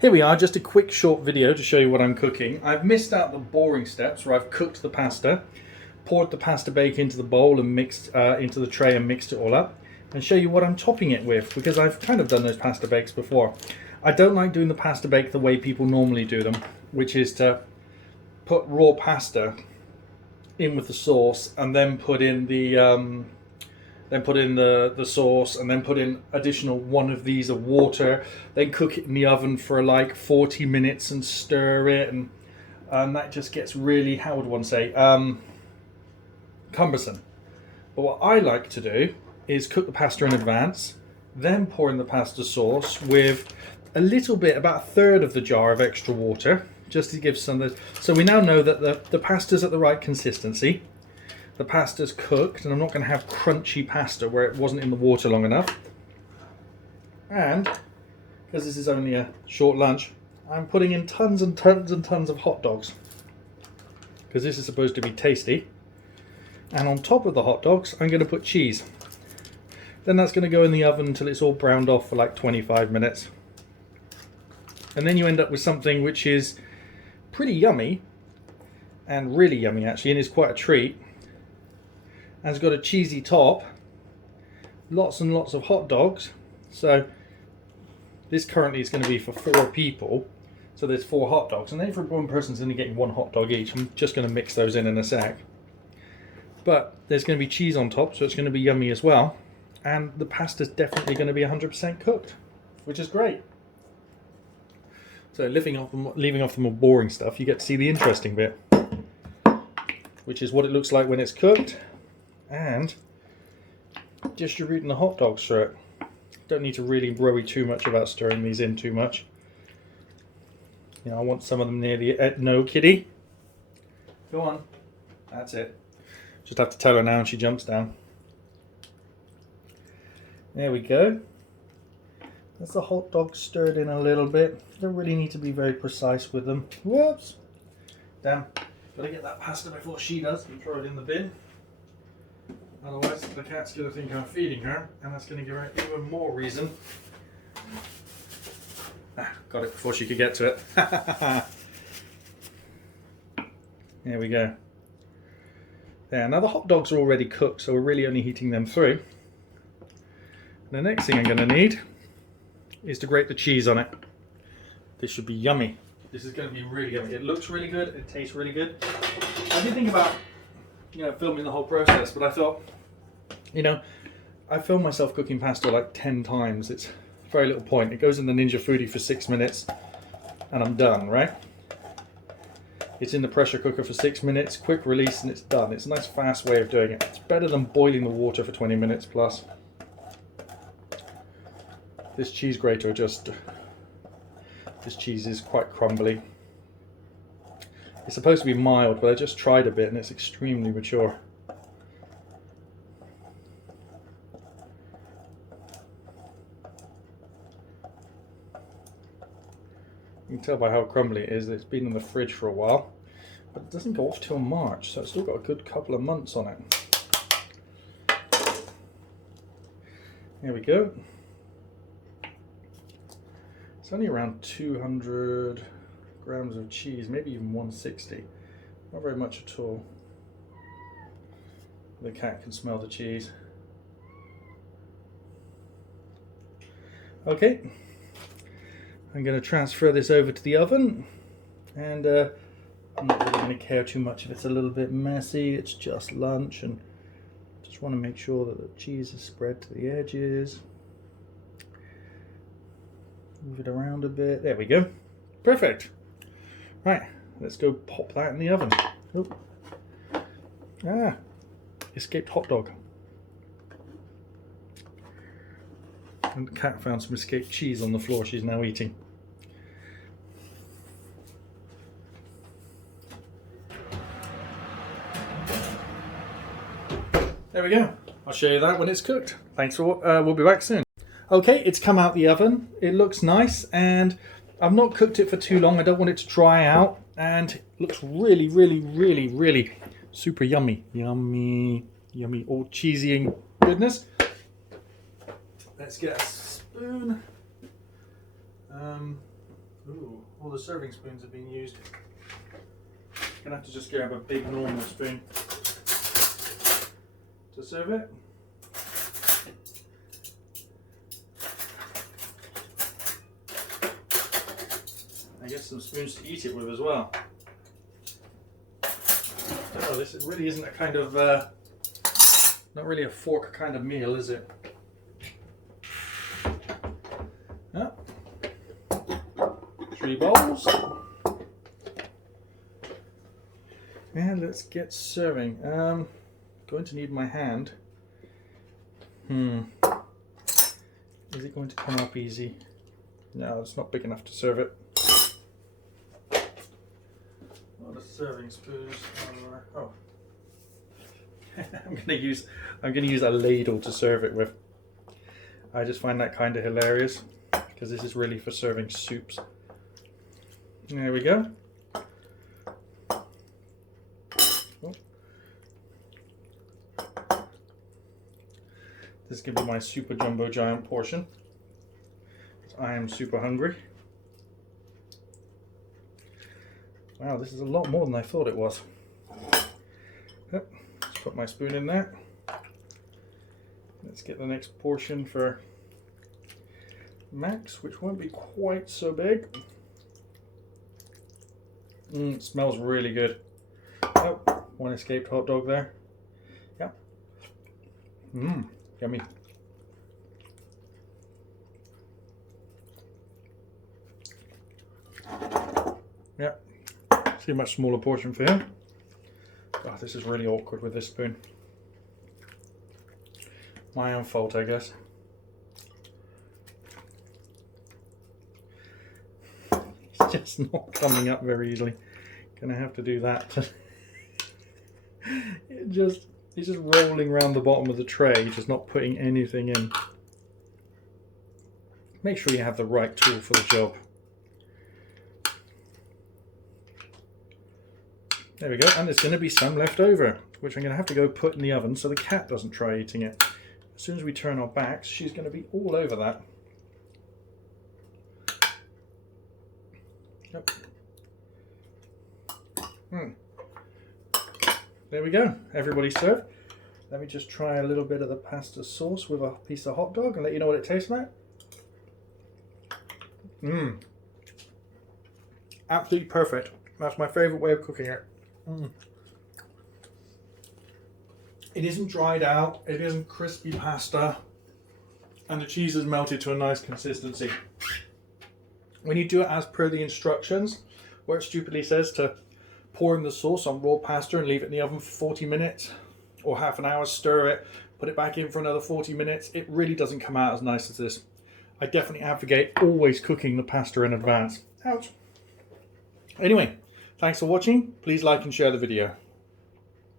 Here we are, just a quick short video to show you what I'm cooking. I've missed out the boring steps where I've cooked the pasta, poured the pasta bake into the bowl and mixed into the tray and mixed it all up, and show you what I'm topping it with, because I've kind of done those pasta bakes before. I don't like doing the pasta bake the way people normally do them, which is to put raw pasta in with the sauce and then put in the sauce and then put in additional one of these of water, then cook it in the oven for like 40 minutes and stir it, and that just gets really, how would one say, cumbersome. But what I like to do is cook the pasta in advance, then pour in the pasta sauce with a little bit, about a third of the jar of extra water, just to give some. So we now know that the pasta's at the right consistency. The pasta's cooked, and I'm not going to have crunchy pasta where it wasn't in the water long enough. And because this is only a short lunch, I'm putting in tons and tons and tons of hot dogs, because this is supposed to be tasty. And on top of the hot dogs, I'm going to put cheese. Then that's going to go in the oven until it's all browned off for like 25 minutes. And then you end up with something which is pretty yummy, and really yummy actually, and is quite a treat. And it's got a cheesy top, lots and lots of hot dogs. So this currently is going to be for 4 people. So there's 4 hot dogs, and then for one person's only getting 1 hot dog each. I'm just going to mix those in a sec. But there's going to be cheese on top, so it's going to be yummy as well. And the pasta's definitely going to be 100% cooked, which is great. So leaving off the more boring stuff, you get to see the interesting bit, which is what it looks like when it's cooked, and distributing the hot dogs through it. Don't need to really worry too much about stirring these in too much. You know, I want some of them near the no, kitty. Go on. That's it. Just have to tell her now and she jumps down. There we go. That's the hot dog stirred in a little bit. Don't really need to be very precise with them. Whoops. Damn. Gotta get that pasta before she does and throw it in the bin. Otherwise the cat's gonna think I'm feeding her, and that's gonna give her even more reason. Got it before she could get to it. There we go. There, now the hot dogs are already cooked, so we're really only heating them through. The next thing I'm going to need is to grate the cheese on it. This should be yummy. This is going to be really yummy. It looks really good, it tastes really good. I did think about, filming the whole process, but I thought, I filmed myself cooking pasta like 10 times. It's very little point. It goes in the Ninja Foodie for 6 minutes and I'm done, right? It's in the pressure cooker for 6 minutes, quick release, and it's done. It's a nice fast way of doing it. It's better than boiling the water for 20 minutes plus. This cheese grater this cheese is quite crumbly. It's supposed to be mild, but I just tried a bit and it's extremely mature. You can tell by how crumbly it is that it's been in the fridge for a while, but it doesn't go off till March, so it's still got a good couple of months on it. There we go. It's only around 200 grams of cheese, maybe even 160. Not very much at all. The cat can smell the cheese. Okay. I'm going to transfer this over to the oven, and I'm not really going to care too much if it's a little bit messy. It's just lunch, and just want to make sure that the cheese is spread to the edges. Move it around a bit. There we go. Perfect. Right, let's go pop that in the oven. Oh. Escaped hot dog. And the cat found some escaped cheese on the floor she's now eating. There we go. I'll show you that when it's cooked. Thanks for we'll be back soon. Okay, it's come out the oven. It looks nice, and I've not cooked it for too long. I don't want it to dry out, and it looks really, really, really, really super yummy. Yummy, yummy, all cheesy and goodness. Let's get a spoon. Ooh, the serving spoons have been used. Gonna have to just grab a big normal spoon to serve it. I guess some spoons to eat it with as well. Oh, this really isn't a kind of, not really a fork kind of meal, is it? Oh. 3 bowls. And let's get serving. Going to need my hand. Is it going to come up easy? No, it's not big enough to serve it. Well, the serving spoons are, oh. I'm gonna use a ladle to serve it with. I just find that kind of hilarious because this is really for serving soups. There we go. Oh. This is gonna be my super jumbo giant portion. I am super hungry. Wow, this is a lot more than I thought it was. Yep. Let's put my spoon in there. Let's get the next portion for Max, which won't be quite so big. It smells really good. Oh, one escaped hot dog there. Yep. Yummy. Yep. See a much smaller portion for him. Oh, this is really awkward with this spoon. My own fault, I guess. It's just not coming up very easily. Gonna have to do that. It's just rolling around the bottom of the tray, just not putting anything in. Make sure you have the right tool for the job. There we go, and there's going to be some left over, which I'm going to have to go put in the oven so the cat doesn't try eating it. As soon as we turn our backs, she's going to be all over that. Yep. There we go, everybody served. Let me just try a little bit of the pasta sauce with a piece of hot dog and let you know what it tastes like. Absolutely perfect. That's my favourite way of cooking it. It isn't dried out, it isn't crispy pasta, and the cheese is melted to a nice consistency. When you do it as per the instructions, where it stupidly says to pour in the sauce on raw pasta and leave it in the oven for 40 minutes or half an hour, stir it, put it back in for another 40 minutes, it really doesn't come out as nice as this. I definitely advocate always cooking the pasta in advance. Ouch. Anyway, thanks for watching. Please like and share the video.